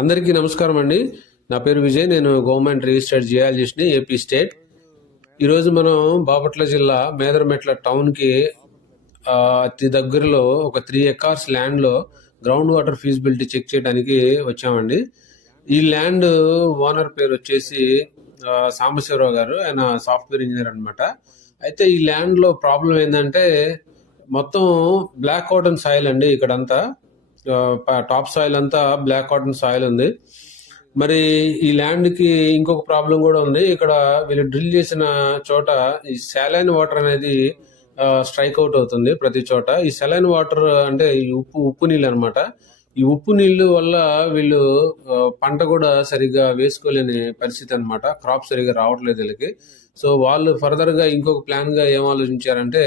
అందరికీ నమస్కారం అండి. నా పేరు విజయ్ నేను గవర్నమెంట్ రిజిస్టర్డ్ జియాలజిస్ట్ని ఏపీ స్టేట్. ఈరోజు మనం బాపట్ల జిల్లా మేదరమెట్ల టౌన్కి అతి దగ్గరలో ఒక త్రీ ఎకర్స్ ల్యాండ్లో గ్రౌండ్ వాటర్ ఫీజిబిలిటీ చెక్ చేయడానికి వచ్చామండి. ఈ ల్యాండ్ ఓనర్ పేరు వచ్చేసి సాంబశివరావు గారు. ఆయన సాఫ్ట్వేర్ ఇంజనీర్ అనమాట అయితే ఈ ల్యాండ్లో ప్రాబ్లం ఏంటంటే మొత్తం బ్లాక్ కాటన్ సాయిల్ అండి ఇక్కడంతా. టాప్ సాయిల్ అంతా బ్లాక్ కాటన్ సాయిల్ ఉంది. మరి ఈ ల్యాండ్కి ఇంకొక ప్రాబ్లం కూడా ఉంది. ఇక్కడ వీళ్ళు డ్రిల్ చేసిన చోట ఈ సెలైన్ వాటర్ అనేది స్ట్రైక్ అవుట్ అవుతుంది ప్రతి చోట. ఈ సెలైన్ వాటర్ అంటే ఈ ఉప్పు ఉప్పు నీళ్ళు అనమాట ఈ ఉప్పు నీళ్ళు వల్ల వీళ్ళు పంట కూడా సరిగ్గా వేసుకోలేని పరిస్థితి అన్నమాట. క్రాప్ సరిగ్గా రావట్లేదు వీళ్ళకి. సో వాళ్ళు ఫర్దర్గా ఇంకొక ప్లాన్గా ఏం ఆలోచించారంటే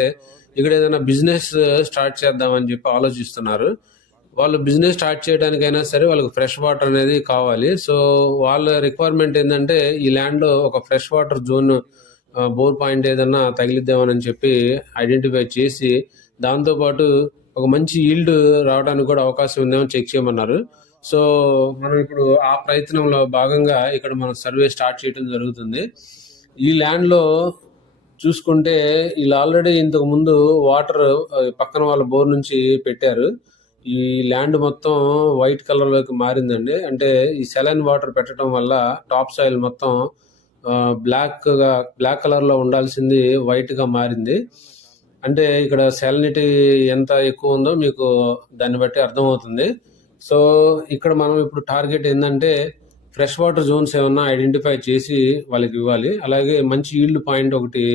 ఇక్కడ ఏదైనా బిజినెస్ స్టార్ట్ చేద్దామని చెప్పి ఆలోచిస్తున్నారు. వాళ్ళు బిజినెస్ స్టార్ట్ చేయడానికైనా సరే వాళ్ళకి ఫ్రెష్ వాటర్ అనేది కావాలి. సో వాళ్ళ రిక్వైర్మెంట్ ఏంటంటే ఈ ల్యాండ్లో ఒక fresh water zone bore point ఏదన్నా తగిలిద్దామని చెప్పి ఐడెంటిఫై చేసి దాంతోపాటు ఒక మంచి ఈల్డ్ రావడానికి కూడా అవకాశం ఉందేమో చెక్ చేయమన్నారు. సో మనం ఇప్పుడు ఆ ప్రయత్నంలో భాగంగా ఇక్కడ మనం సర్వే స్టార్ట్ చేయడం జరుగుతుంది. ఈ ల్యాండ్లో చూసుకుంటే వీళ్ళు ఆల్రెడీ ఇంతకు ముందు వాటర్ పక్కన వాళ్ళ బోర్ నుంచి పెట్టారు. ఈ ల్యాండ్ మొత్తం వైట్ కలర్లోకి మారిందండి. అంటే ఈ సెలైన్ వాటర్ పెట్టడం వల్ల టాప్ సాయిల్ మొత్తం బ్లాక్గా బ్లాక్ కలర్లో ఉండాల్సింది వైట్గా మారింది. అంటే ఇక్కడ సెలనిటీ ఎంత ఎక్కువ ఉందో మీకు దాన్ని బట్టి అర్థమవుతుంది. సో ఇక్కడ మనం ఇప్పుడు టార్గెట్ ఏంటంటే ఫ్రెష్ వాటర్ జోన్స్ ఏమన్నా ఐడెంటిఫై చేసి వాళ్ళకి ఇవ్వాలి. అలాగే మంచి ఈల్డ్ పాయింట్ ఒకటి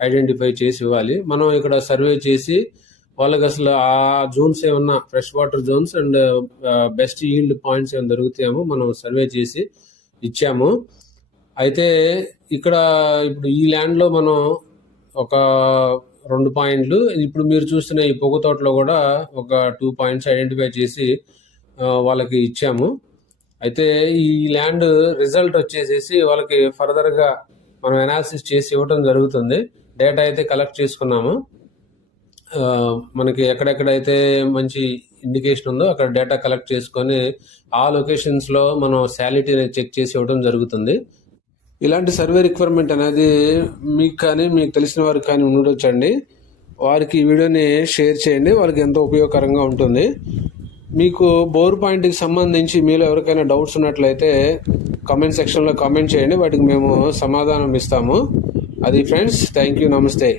ఐడెంటిఫై చేసి ఇవ్వాలి. మనం ఇక్కడ సర్వే చేసి వాళ్ళకి అసలు ఆ జోన్స్ ఏమన్నా fresh water zones and best yield points ఏమైనా దొరుకుతాయేమో మనం సర్వే చేసి ఇచ్చాము. అయితే ఇక్కడ ఇప్పుడు ఈ ల్యాండ్లో మనం ఒక రెండు పాయింట్లు ఇప్పుడు మీరు చూస్తున్న ఈ పొగ తోటలో కూడా ఒక టూ పాయింట్స్ ఐడెంటిఫై చేసి వాళ్ళకి ఇచ్చాము. అయితే ఈ ల్యాండ్ రిజల్ట్ వచ్చేసేసి వాళ్ళకి ఫర్దర్గా మనం అనాలిసిస్ చేసి ఇవ్వడం జరుగుతుంది. డేటా అయితే కలెక్ట్ చేసుకున్నాము. మనకి ఎక్కడెక్కడైతే మంచి ఇండికేషన్ ఉందో అక్కడ డేటా కలెక్ట్ చేసుకొని ఆ లొకేషన్స్లో మనం శాలిటీ చెక్ చేసి ఇవ్వడం జరుగుతుంది. ఇలాంటి సర్వే రిక్వైర్మెంట్ అనేది మీకు కానీ మీకు తెలిసిన వారికి కానీ ఉండొచ్చండి. వారికి ఈ వీడియోని షేర్ చేయండి. వాళ్ళకి ఎంతో ఉపయోగకరంగా ఉంటుంది. మీకు బోర్ పాయింట్కి సంబంధించి మీలో ఎవరికైనా డౌట్స్ ఉన్నట్లయితే కామెంట్ సెక్షన్లో కామెంట్ చేయండి. వాటికి మేము సమాధానం ఇస్తాము. అది ఫ్రెండ్స్ థ్యాంక్ యూ నమస్తే.